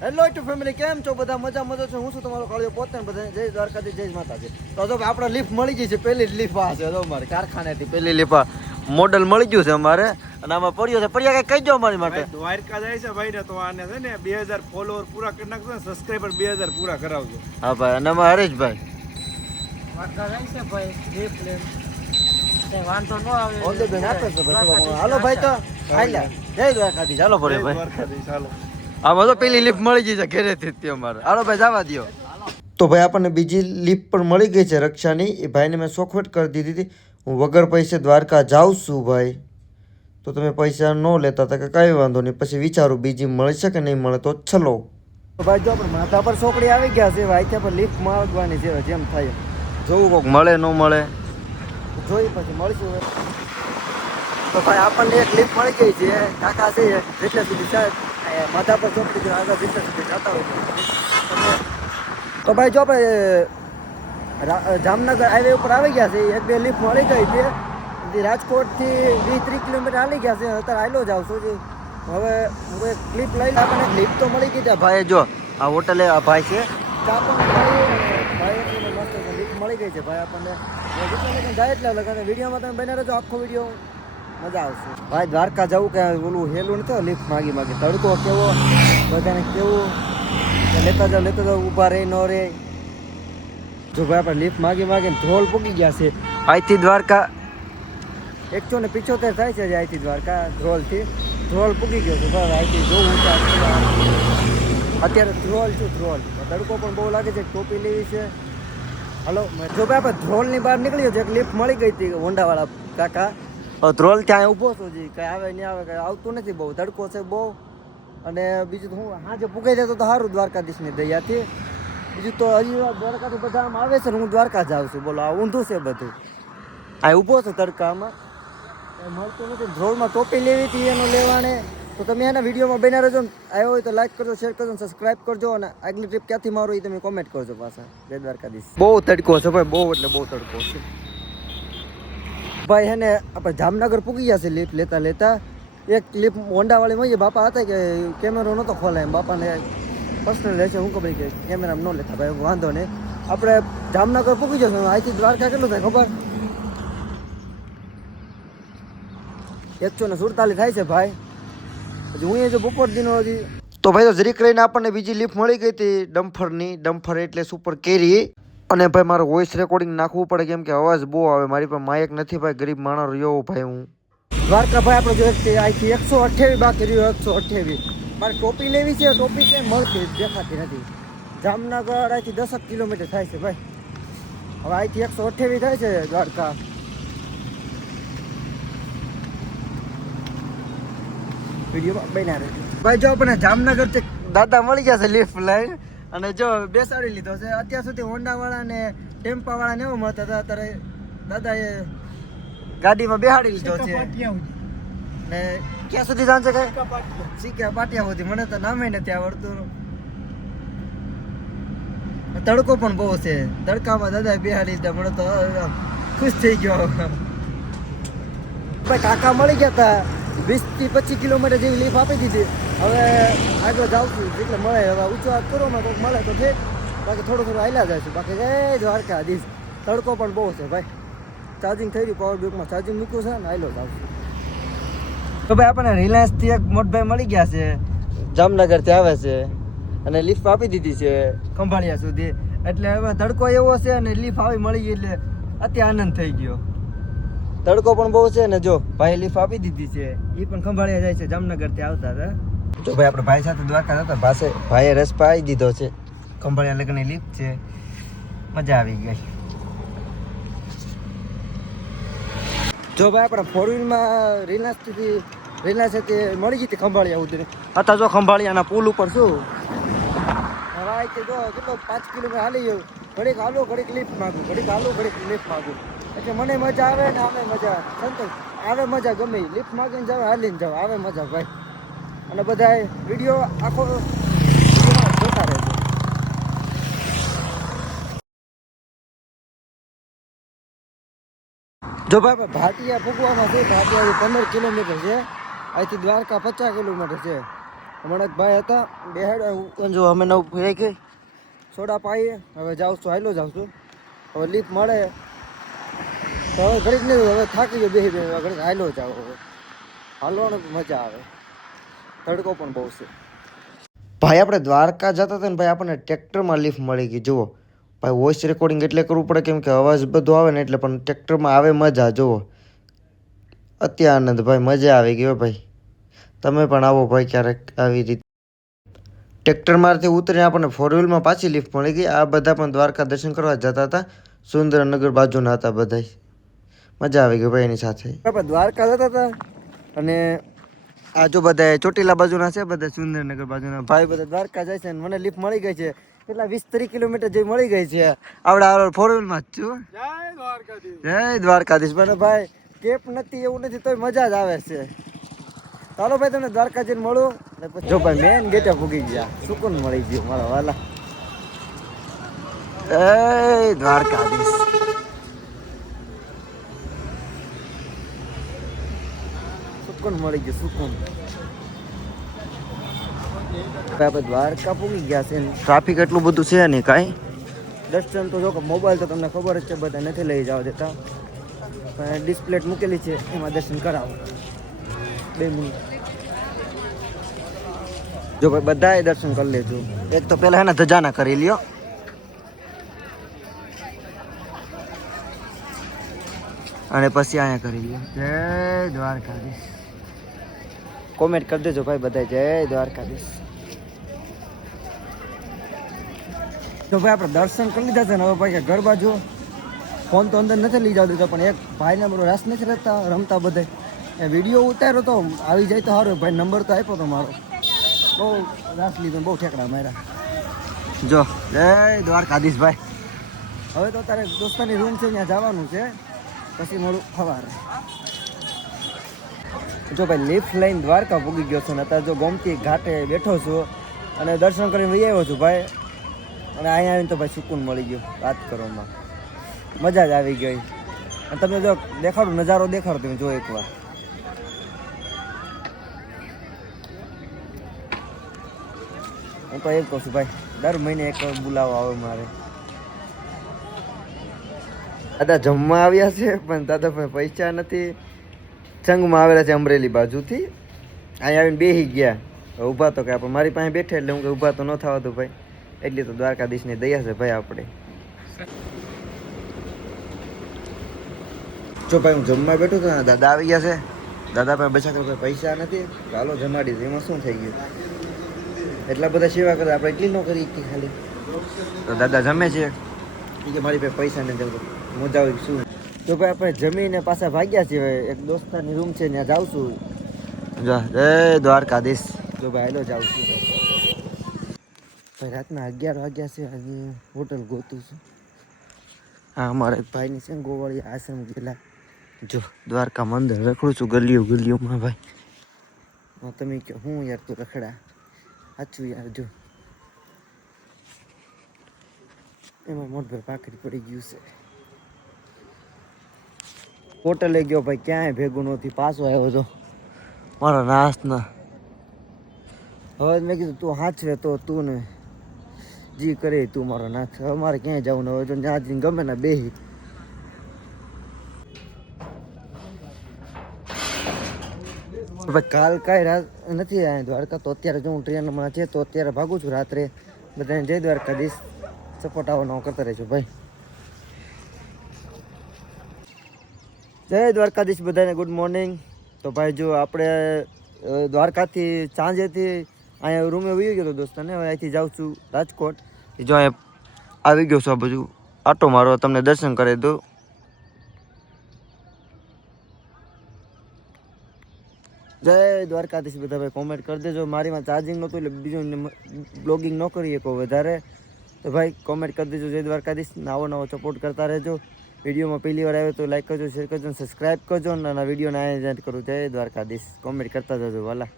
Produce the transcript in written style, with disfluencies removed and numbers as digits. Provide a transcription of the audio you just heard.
Hello two family, કેમ છો બધા? મજા છો? હું છું તમારો કાળિયો પોતે બધા. જય દ્વારકાથી, જય માતાજી. તો જો આપણે લિફ્ટ મળી ગઈ છે, પહેલી જ લિફ્ટ આ છે. જો અમારે કારખાનેથી પહેલી લિફ્ટ મોડલ મળી ગયું છે અમારે, અને આમાં પડ્યો છે. પડ્યા કઈ કહી દો અમારી માટે. દ્વારકા જાય છે ભાઈ ને, તો આને છે ને 2000 ફોલોવર પૂરા કરી નાખજો ને, સબસ્ક્રાઇબર 2000 પૂરા કરાવજો. હા ભાઈ, અને અમારે હરેશભાઈ દ્વારકા જાય છે ભાઈ, લિફ્ટ લે વાંધો ન આવે. ઓલ ધ બેસ્ટ આપે છે ભાઈ. હાલો ભાઈ, તો હાલ્યા જય દ્વારકાથી. ચાલો પડે ભાઈ. દ્વારકાથી ચાલો. આમાં તો પેલી લિફ્ટ મળી ગઈ છે ઘરેથી અમારે. હાલો ભાઈ, જવા દો. તો ભાઈ આપણને બીજી લિફ્ટ પણ મળી ગઈ છે રક્ષાની. એ ભાઈને મેં શોખવટ કરી દીધી હતી. હું વગર પૈસે દ્વારકા જાઉં છું ભાઈ, તો તમે પૈસા ન લેતા હતા કે કાંઈ વાંધો નહીં. પછી વિચારું બીજી મળશે કે નહીં મળે તો ચલો. ભાઈ જો આપણે માથા પર ચોકડી આવી ગયા છે ભાઈ, ત્યાં પર લિફ્ટ માંગવાની છે જેમ થાય જોવું કોક મળે ન મળે જોઈ પછી મળશું. તો ભાઈ આપણને એક લિફ્ટ મળી ગઈ છે. કાકા છે જેટલા સુધી સાહેબ માથા પર ચોકડી આગળ જેટલા સુધી જતા હોય. તો ભાઈ જો આપણે જામનગર હાઈવે ઉપર આવી ગયા છે. એક બે લિફ્ટ મળી ગઈ છે. રાજકોટથી 20-30 કિલોમીટર હાલી ગયા છે. અત્યારે હાલો જાઉં છું. હવે હું એક ક્લિપ લઈ લે. આપણને એક લિફ્ટ તો મળી ગઈ છે ભાઈ. જો આ હોટલે આ ભાઈ છે, ભાઈ મસ્ત લિફ્ટ મળી ગઈ છે ભાઈ આપણને. જાય એટલે લગાને વિડીયોમાં તમે બને રહેજો, આખો વિડીયો મજા આવશે ભાઈ. દ્વારકા જવું કે ઓલું હેલું નથી, લિફ્ટ માગી તડકો કેવો બધાને કેવું લેતા જાવ ઊભા રહે ન રહે. જો ભાઈ આપણે લિફ્ટ માગીને ધ્રોલ પૂગી ગયા છે. અહીંથી દ્વારકા 175 થાય છે અહીંથી દ્વારકા. ધ્રોલ પૂગી ગયો છે ભાઈ. અહીંથી જોવું અત્યારે ધ્રોલ તડકો પણ બહુ લાગે છે. ટોપી લેવી છે. હલો જો ભાઈ આપણે ધ્રોલની બહાર નીકળ્યો છે. એક લિફ્ટ મળી ગઈ હતી હોન્ડાવાળા કાકા. ધ્રોલ ત્યાં ઊભો છું જી, કઈ આવે નહીં આવે, કઈ આવતું નથી. બહુ તડકો છે બહુ. અને બીજું તો હું હાજે પુગાઈ જતો તો સારું દ્વારકાધીશની દયાથી. બીજું તો હજી દ્વારકાથી બધા આમ આવે છે ને હું દ્વારકા જાઉં છું. બોલો આ ઊંધું છે બધું. આ ઊભો છે તડકામાં, મળતું નથી. ધ્રોલમાં ટોપી લેવી હતી એનો લેવાને. તો તમે એના વિડીયોમાં બન્યા રહેજો. આવ્યો હોય તો લાઈક કરજો, શેર કરજો, સબસ્ક્રાઈબ કરજો. અને આગલી ટ્રીપ ક્યાંથી મારો એ તમે કોમેન્ટ કરજો પાછા. જય દ્વારકાધીશ. બહુ તડકો છે ભાઈ, બહુ એટલે બહુ તડકો છે ભાઈ. હેને આપણે જામનગર પૂગી ગયા છે લિફ્ટ લેતા. એક લિફ્ટ હોન્ડાવાળી મળી. બાપા હતા કે કેમેરો નહોતો ખોલાય એમ. બાપાને પર્સનલ રહેશે, હું ખબર કે કેમેરામાં ન લેતા ભાઈ, વાંધો નહીં. આપણે જામનગર પૂગી જશું. અહીંથી દ્વારકા કેટલું થાય ખબર? 147 થાય છે ભાઈ. હજી હું જો બપોર દિનો હજી. તો ભાઈ તો જરીક રહીને આપણને બીજી લિફ્ટ મળી ગઈ હતી ડમ્ફરની. ડમ્ફર એટલે સુપર કેરી. અને ભાઈ મારે વોઇસ રેકોર્ડિંગ નાખવું પડે કેમ કે અવાજ બહુ આવે. મારી પાસે માઇક નથી ભાઈ, ગરીબ માણસ રહ્યો ભાઈ હું. દ્વારકા ભાઈ આપણે જો અહીંથી 128 બાકી રહ્યો. 128 મારે ટોપી લેવી છે. ટોપી ક્યાંય મળતી દેખાતી નથી. જામનગર અહીંથી 10 કિલોમીટર થાય છે ભાઈ. હવે અહીંથી 128 થાય છે દ્વારકા. વિડીયો બન્યા રહે ભાઈ. જો આપણે જામનગર દાદા મળી ગયા છે લિફ્ટ લઈને, અને જો બેસાડી લીધો છે. અત્યાર સુધી હોન્ડાવાળા ને ટેમ્પાવાળા ને એવો મળતા હતા, અત્યારે દાદાએ ગાડીમાં બેહાડી લીધો છે. ને ક્યાં સુધી જાણ છે કઈ શીખ્યા પાટિયા સુધી? મને તો નામે નથી આવડતું. તડકો પણ બહુ છે. તડકામાં દાદાએ બેહાડી લીધા. મને તો ખુશ થઈ ગયો ભાઈ. કાકા મળી ગયા હતા. 20-25 કિલોમીટર જેવી લીફ આપી દીધી. હવે આગળ જાઉં છું એટલે મળે. હવે ઊંચો હાથ કરો ને કોઈક મળે તો ઠીક, બાકી થોડું હાલ્યા જાય છે. બાકી જય દ્વારકાધીશ. તડકો પણ બહુ છે ભાઈ. ચાર્જિંગ થઈ રહ્યું, પાવર બેંકમાં ચાર્જિંગ મૂક્યું છે ને હાલ્યો જાઉં છું. તો ભાઈ આપણને રિલાયન્સથી એક મોટભાઈ મળી ગયા છે. જામનગરથી આવે છે અને લિફ્ટ આપી દીધી છે ખંભાળિયા સુધી. એટલે હવે તડકો એવો છે અને લિફ્ટ આવી મળી ગઈ એટલે અતિ આનંદ થઈ ગયો. તડકો પણ બહુ છે ને જો ભાઈ લિફ્ટ આપી દીધી છે. એ પણ ખંભાળિયા જાય છે, જામનગરથી આવતા હતા. જો ભાઈ આપણે ભાઈ સાથે દ્વારકા જતા ભાઈએ રસ પાઈ દીધો છે. ખંભાળિયા લગ્નની લિફ્ટ છે. મજા આવી ગઈ. જો ભાઈ આપણે 4 વ્હીલમાં રિલાયન્સથી મળી ગઈ હતી ખંભાળિયા સુધી. હતા જો ખંભાળિયાના પુલ ઉપર શું હવે અહીંથી જો કેટલો 5 કિલોમીટર હાલી ગયું. ઘડીક હાલો ઘડીક લિફ્ટ માગું, ઘડીક હાલો ઘડીક લિફ્ટ માગું. એટલે મને મજા આવે ને આમે મજા સંતોષ આવે. મજા ગમે લિફ્ટ માગીને જાવ, હાલીને જાવ, આવે મજા ભાઈ. અને બધા વિડીયો આખો જોતા રહેજો. જો ભાઈ ભાટિયા પૂગવામાં છે. ભાટિયા 15 કિલોમીટર છે. અહીંથી દ્વારકા 50 કિલોમીટર છે. હમણાં એક ભાઈ હતા બેહાડ જો અમે નવ ફેરી ગઈ સોડા પાઈએ હવે જાઉં છું હાલો જાઉં છું હવે લીફ મળે તો હવે ઘડીક નહીં હવે થાકી ગયો બેસી ઘડીક હાલો જાવ હવે હાલવાનું મજા આવે તડકો પણ બહુ છે ભાઈ આપણે દ્વારકા જતા હતા ને ભાઈ આપણને ટ્રેક્ટરમાં લીફ મળી ગઈ જુઓ ભાઈ વોઇસ રેકોર્ડિંગ એટલે કરવું પડે કેમ કે અવાજ બધો આવે ને એટલે પણ ટ્રેક્ટરમાં આવે મજા જુઓ અતિ આનંદ ભાઈ મજા આવી ગઈ હો ભાઈ તમે પણ આવો ભાઈ ક્યારેક આવી રીતે ટ્રેક્ટરમાંથી ઉતરીને આપણને ફોર વ્હીલમાં પાછી લિફ્ટ મળી ગઈ આ બધા પણ દ્વારકા દર્શન કરવા જતા હતા સુરેન્દ્રનગર બાજુના હતા બધા મજા આવી ગઈ ભાઈ એની સાથે આપણે દ્વારકા જતા હતા અને આ જો બધા ચોટીલા બાજુના છે બધા સુરેન્દ્રનગર બાજુના ભાઈ બધા દ્વારકા જાય છે અને મને લિફ્ટ મળી ગઈ છે કેટલા 20-30 કિલોમીટર જેવી મળી ગઈ છે આવડા ફોર વ્હીલમાં જ છું જય દ્વારકાધીશ મને ભાઈ કેપ નથી એવું નથી તોય મજા જ આવે છે ચાલો ભાઈ તમને દ્વારકા જઈને મળું જો ભાઈ મેન ગેટે ભૂગી ગયા સુકૂન મળી ગયું મારા વાલા એ દ્વારકાધીશ સુકૂન મળી ગયું સુકૂન આપણે દ્વારકા પૂગી ગયા છે ટ્રાફિક એટલું બધું છે નહીં કાંઈ દર્શન તો જો કે મોબાઈલ તો તમને ખબર જ છે બધા નથી લઈ જાવ દેતા પણ ડિસ્પ્લે મૂકેલી છે એમાં દર્શન કરાવો 2 મિનિટ જો ભાઈ બધાએ દર્શન કરી લેજો એક તો પહેલા એના ધજાના કરી લ્યો અને પછી અહીંયા કરી લ્યો જય દ્વારકાધીશ કોમેન્ટ કરી દેજો ભાઈ બધા જય દ્વારકાધીશ તો ભાઈ આપણે દર્શન કરી લીધા છે ને હવે ભાઈ ઘર બાજુ ફોન તો અંદર નથી લઈ જાવ દીધો પણ એક ભાઈને બધો રાસ નથી રહેતા રમતા બધા એ વિડીયો ઉતાર્યો તો આવી જાય તો સારું ભાઈ નંબર તો આપ્યો તો મારો બહુ રાસ લીધો બહુ ઠેકડા માર્યા જો જય દ્વારકાધીશ ભાઈ હવે તો તારે દોસ્તાની રૂમ છે ત્યાં જવાનું છે પછી મારું સવારે જો ભાઈ લિફ્ટ લઈને દ્વારકા પૂગી ગયો છું ને અત્યારે જો ગોમતી ઘાટે બેઠો છું અને દર્શન કરીને વહી આવ્યો છું ભાઈ અને અહીંયા આવીને તો ભાઈ સુકૂન મળી ગયું વાત કરવામાં મજા જ આવી ગઈ અને તમે જો દેખાડો નજારો દેખાડો તમે જો એકવાર હું તો એમ કહું છું ભાઈ દર મહિને એક બોલાવો આવે મારે દાદા જમવા આવ્યા છે પણ દાદા ભાઈ પૈસા નથી સંઘમાં આવેલા છે અમરેલી બાજુથી અહીંયા આવીને બેસી ગયા ઊભા તો કે આપણે મારી પાસે બેઠે એટલે હું કે ઊભા તો ન થવા દો ભાઈ એટલી તો દ્વારકાધીશની દયા છે ભાઈ આપણે જો ભાઈ હું જમવા બેઠો તો દાદા આવી ગયા છે દાદા પાસે બચા ભાઈ પૈસા નથી ચાલો જમાડી દે એમાં શું થઈ ગયું એટલા બધા સેવા કરે આપણે એટલી ન કરી ખાલી તો દાદા જમે છે કે મારી પાસે પૈસા નથી મજા આવી શું તો ભાઈ આપણે જમીને પાછા ભાગ્યા છીએ એક દોસ્તારની રૂમ છે ત્યાં જાઉં છું જય દ્વારકાધીશ તો ભાઈ હાલો જાઉં છું ભાઈ રાતના 11 વાગ્યા છે હજી હોટલ ગોતું છું હા અમારા એક ભાઈની છે ગોવાળી આશ્રમ ગયેલા જો દ્વારકા મંદિર રખડું છું ગલીઓમાં ભાઈ તમે કહો હું યાર તું રખડા સાચું યાર જો એમાં મોટભાઈ પાકડી પડી ગયું છે હોટલે ગયો ભાઈ ક્યાંય ભેગું નહોતી પાછો આવ્યો છો મારો નાસ્તા હવે મેં કીધું તું સાચવે તો તું ને જી કરે તું મારો નાથ હવે મારે ક્યાંય જવું ન હોય તો જ્યાં જઈને ગમે ને બેહી ભાઈ કાલ કાંઈ રાત નથી અહીંયા દ્વારકા તો અત્યારે જો હું ટ્રેનમાં છે તો અત્યારે ભાગું છું રાત્રે બધાને જય દ્વારકાધીશ સપોર્ટ આવો નવો કરતા રહેજો ભાઈ જય દ્વારકાધીશ બધાને ગુડ મોર્નિંગ તો ભાઈ જો આપણે દ્વારકાથી સાંજેથી અહીંયા રૂમે વહી ગયો હતો દોસ્તાને હવે અહીંથી જાઉં છું રાજકોટ જો અહીંયા આવી ગયો છું આ બાજુ આટો મારો તમને દર્શન કરી દઉં જય દ્વારકાધીશ બધા ભાઈ કોમેન્ટ કરી દેજો મારીમાં ચાર્જિંગ નહોતું એટલે બીજું બ્લોગિંગ ન કરી શકો વધારે તો ભાઈ કોમેન્ટ કરી દેજો જય દ્વારકાધીશ નવો સપોર્ટ કરતા રહેજો વિડીયોમાં પહેલી વાર આવ્યો તો લાઈક કરજો શેર કરજો સબસ્ક્રાઈબ કરજો અને વિડીયોને આયોજન કરું જય દ્વારકાધીશ કોમેન્ટ કરતા જજો વાલા